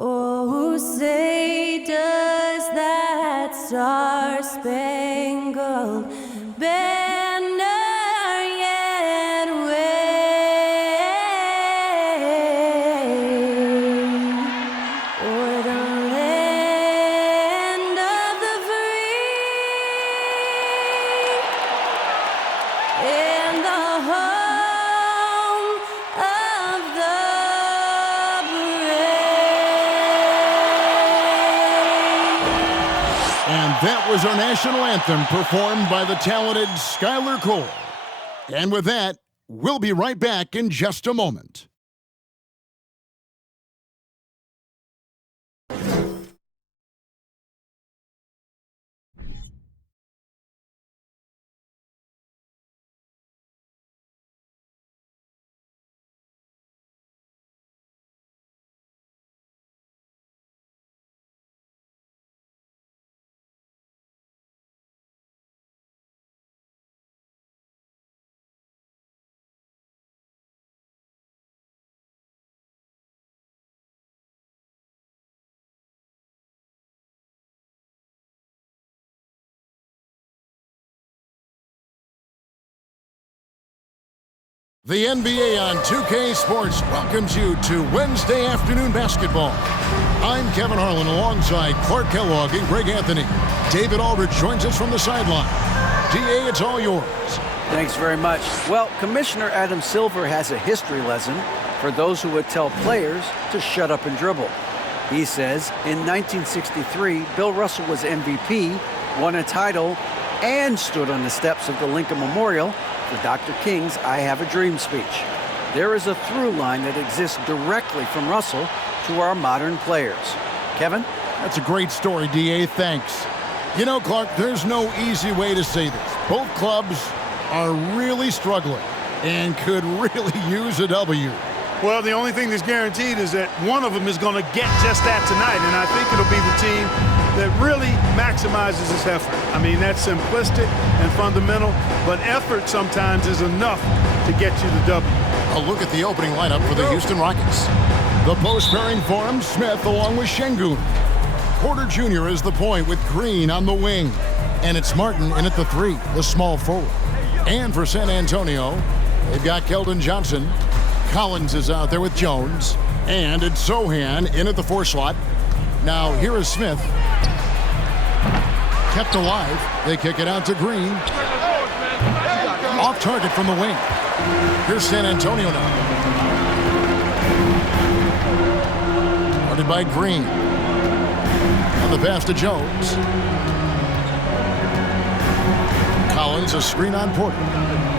Oh, say does that star-spangled banner yet wave o'er the land of the free and the home of the And that was our national anthem performed by the talented Skylar Cole. And with that, we'll be right back in just a moment. The NBA on 2K Sports welcomes you to Wednesday afternoon basketball. I'm Kevin Harlan alongside Clark Kellogg and Greg Anthony. David Aldridge joins us from the sideline. DA, it's all yours. Thanks very much. Well, Commissioner Adam Silver has a history lesson for those who would tell players to shut up and dribble. He says in 1963, Bill Russell was MVP, won a title, and stood on the steps of the Lincoln Memorial for Dr. King's I Have a Dream speech. There is a through line that exists directly from Russell to our modern players. Kevin? That's a great story, DA. Thanks. You know, Clark, there's no easy way to say this. Both clubs are really struggling and could really use a W. Well, the only thing that's guaranteed is that one of them is going to get just that tonight, and I think it'll be the team that really maximizes its effort. I mean, that's simplistic and fundamental, but effort sometimes is enough to get you the W. A look at the opening lineup for the Houston Rockets. The post pairing for him, Smith along with Şengün. Porter Jr. is the point with Green on the wing. And it's Martin in at the 3, the small forward. And for San Antonio, they've got Keldon Johnson. Collins is out there with Jones. And it's Sochan in at the 4 slot. Now here is Smith. Kept alive. They kick it out to Green. Off target from the wing. Here's San Antonio now. Guarded by Green. On the pass to Jones. Collins, a screen on Porter.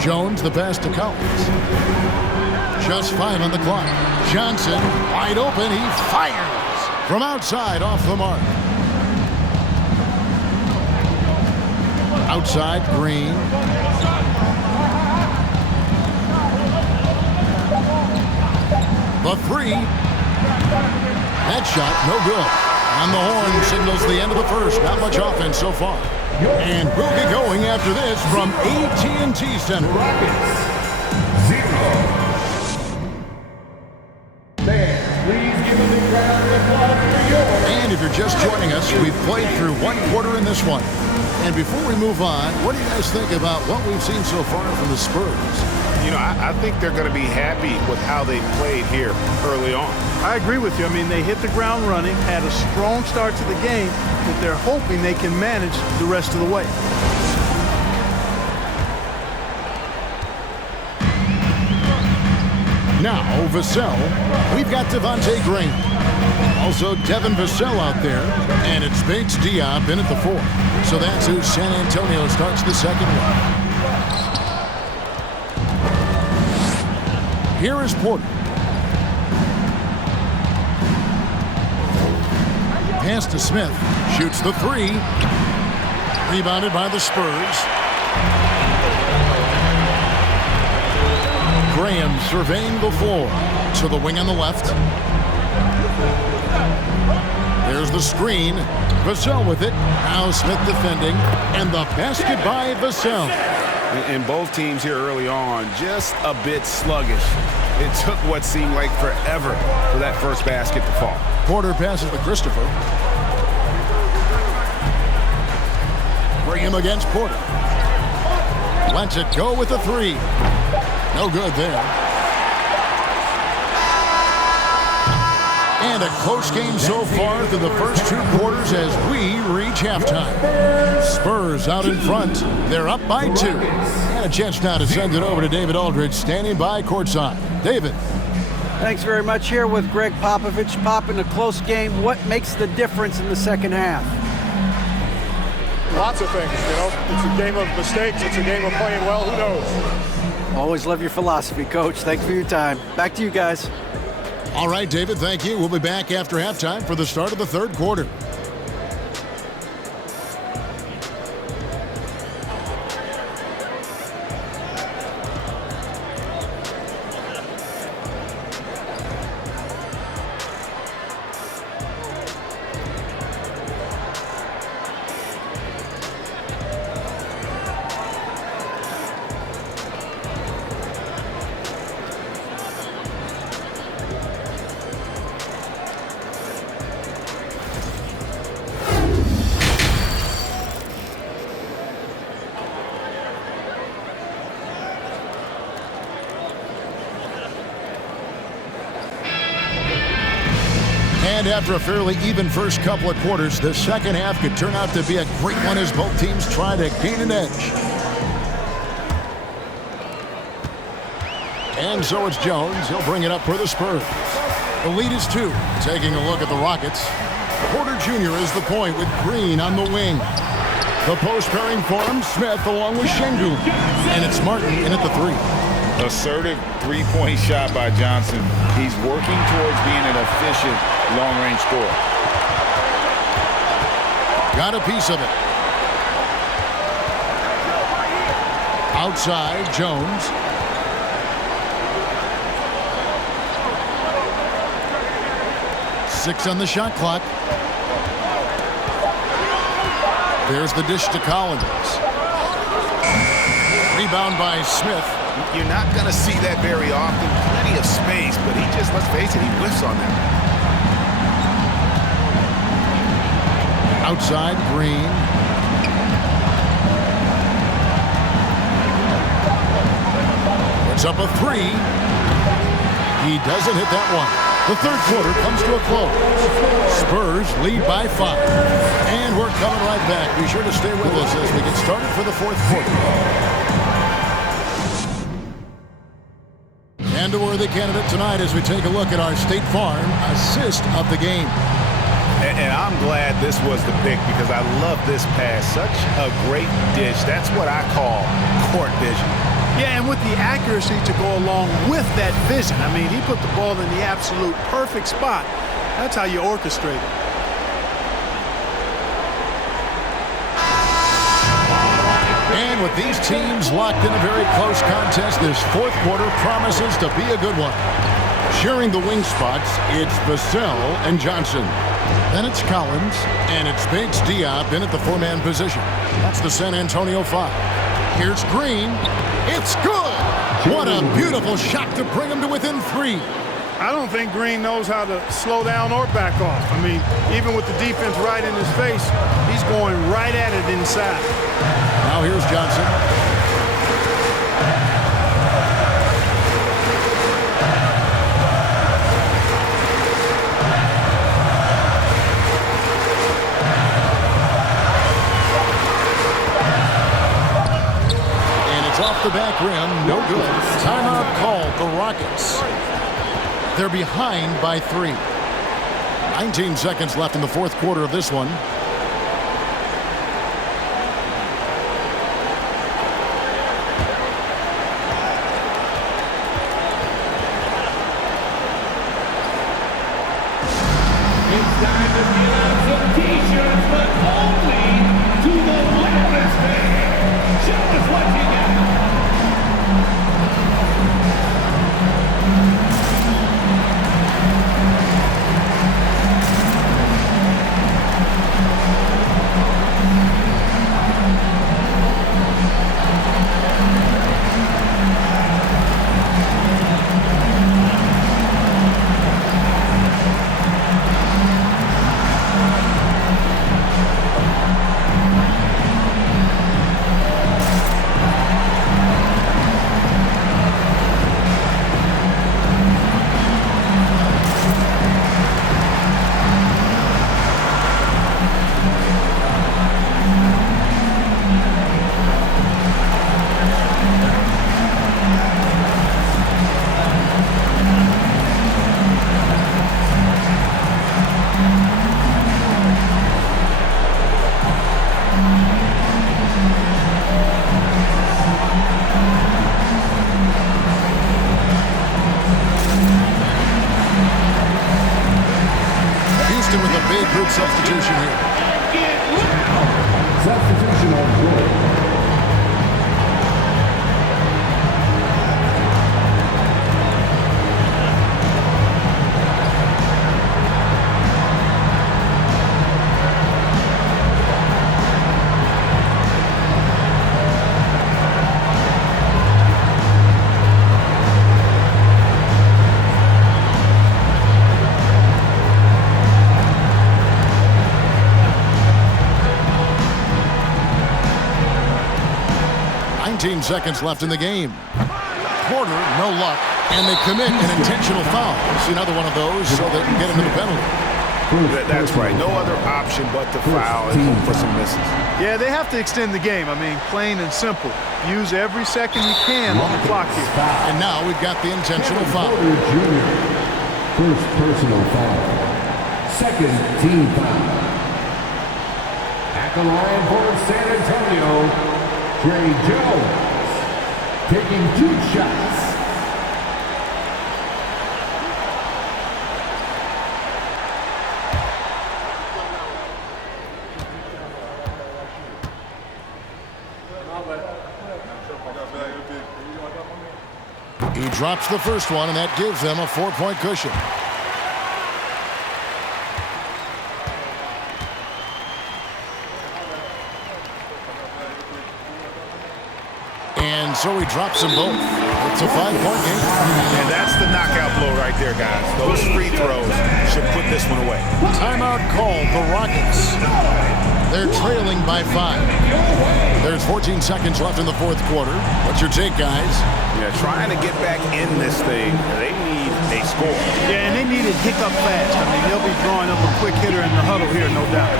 Jones, the pass to Collins. Just 5 on the clock. Johnson, wide open. He fires from outside off the mark. Outside, Green. The 3. That shot, no good. And the horn signals the end of the first. Not much offense so far. And we'll get going after this from AT&T Center. Rockets, 0. Please give a big round of applause for yours. And if you're just joining us, we've played through 1 quarter in this one. And before we move on, what do you guys think about what we've seen so far from the Spurs? You know, I think they're going to be happy with how they played here early on. I agree with you. I mean, they hit the ground running, had a strong start to the game, but they're hoping they can manage the rest of the way. Now, Vassell. We've got Devontae Green. Also, Devin Vassell out there. And it's Bates Diop in at the 4. So that's who San Antonio starts the second one. Here is Porter. Pass to Smith. Shoots the 3. Rebounded by the Spurs. Graham surveying the floor. To the wing on the left. There's the screen. Vassell with it. Now Smith defending. And the basket by Vassell. And both teams here early on just a bit sluggish. It took what seemed like forever for that first basket to fall. Porter passes to Christopher. Bring him against Porter. Lets it go with a three. No good there. And a close game so far through the first 2 quarters as we reach halftime. Spurs out in front. They're up by 2. And a chance now to send it over to David Aldridge, standing by courtside. David. Thanks very much. Here with Greg Popovich. Pop, in a close game, what makes the difference in the second half? Lots of things, you know. It's a game of mistakes. It's a game of playing well. Who knows? Always love your philosophy, Coach. Thanks for your time. Back to you guys. All right, David, thank you. We'll be back after halftime for the start of the third quarter. And after a fairly even first couple of quarters, the second half could turn out to be a great one as both teams try to gain an edge. And so it's Jones. He'll bring it up for the Spurs. The lead is 2. Taking a look at the Rockets. Porter Jr. is the point with Green on the wing. The post pairing forms Smith along with Şengün. And it's Martin in at the 3. Assertive three-point shot by Johnson. He's working towards being an efficient long-range scorer. Got a piece of it. Outside, Jones. Six on the shot clock. There's the dish to Collins. Rebound by Smith. You're not going to see that very often. Plenty of space, but he just, let's face it, he whiffs on that. Outside, Green. Puts up a 3. He doesn't hit that one. The third quarter comes to a close. Spurs lead by 5. And we're coming right back. Be sure to stay with us as we get started for the fourth quarter. And a worthy candidate tonight as we take a look at our State Farm assist of the game. And I'm glad this was the pick because I love this pass. Such a great dish. That's what I call court vision. Yeah, and with the accuracy to go along with that vision. I mean, he put the ball in the absolute perfect spot. That's how you orchestrate it. And with these teams locked in a very close contest, this fourth quarter promises to be a good one. Sharing the wing spots, it's Vassell and Johnson. Then it's Collins, and it's Bates Diop in at the 4-man position. That's the San Antonio 5. Here's Green. It's good! What a beautiful shot to bring him to within 3. I don't think Green knows how to slow down or back off. I mean, even with the defense right in his face, he's going right at it inside. Now here's Johnson. And it's off the back rim. No good. Timeout called the Rockets. They're behind by 3. 19 seconds left in the fourth quarter of this one. It's time to give out some t-shirts, but only to the wireless fan. Show us what you got. a big group substitution here. Substitution on goal. Seconds left in the game. Porter, no luck, and they commit an intentional foul. See another one of those so they can get into the penalty. That's right. No other option but to foul and hope for some misses. Yeah, they have to extend the game. I mean, plain and simple. Use every second you can on the clock here. And now we've got the intentional foul. Porter Jr. First personal foul. Second team foul. At the line for San Antonio, Trey Jones taking 2 shots. He drops the first one, and that gives them a 4-point cushion. And so he drops them both. It's a 5-point game. And that's the knockout blow right there, guys. Those free throws should put this one away. Timeout called the Rockets. They're trailing by 5. There's 14 seconds left in the fourth quarter. What's your take, guys? Yeah, trying to get back in this thing, they need a score. Yeah, and they need it hiccup fast. I mean, they'll be drawing up a quick hitter in the huddle here, no doubt.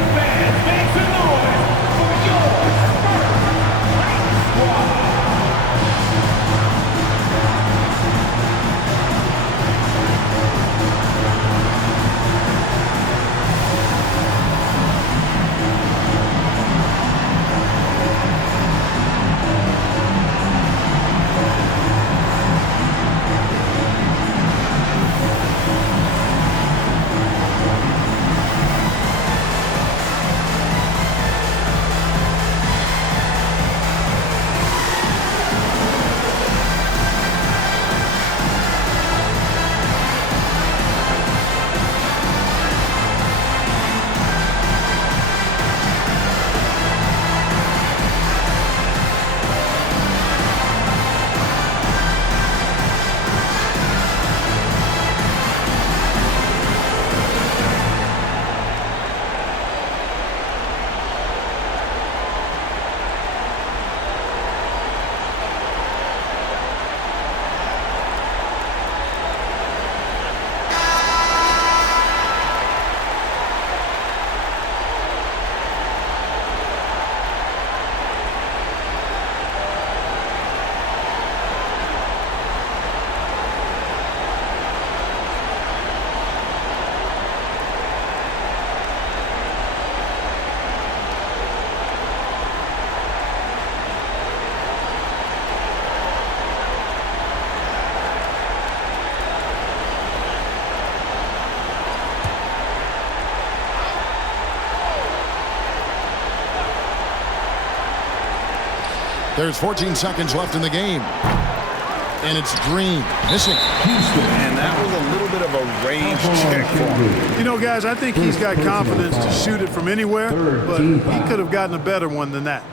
There's 14 seconds left in the game. And it's Green missing. And that was a little bit of a range check for him. You know, guys, I think he's got confidence to shoot it from anywhere, but he could have gotten a better one than that.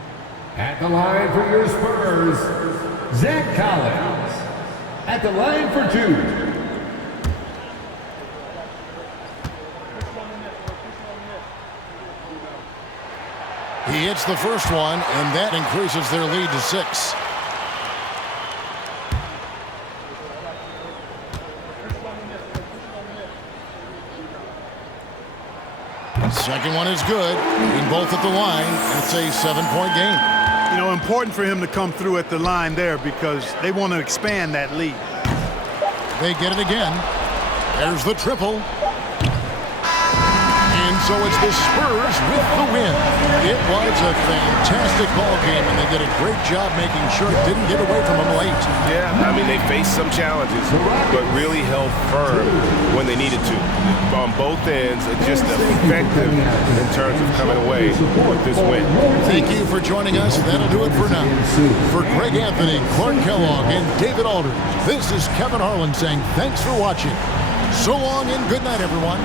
At the line for your Spurs, Zach Collins. At the line for 2. He hits the first one, and that increases their lead to 6. Second one is good. Being both at the line, it's a 7-point game. You know, important for him to come through at the line there because they want to expand that lead. They get it again. There's the triple. And so it's the Spurs with the win. It was a fantastic ball game, and they did a great job making sure it didn't get away from them late. Yeah, I mean, they faced some challenges, but really held firm when they needed to. On both ends, just effective in terms of coming away with this win. Thank you for joining us. That'll do it for now. For Greg Anthony, Clark Kellogg, and David Aldridge, this is Kevin Harlan saying thanks for watching. So long and good night, everyone.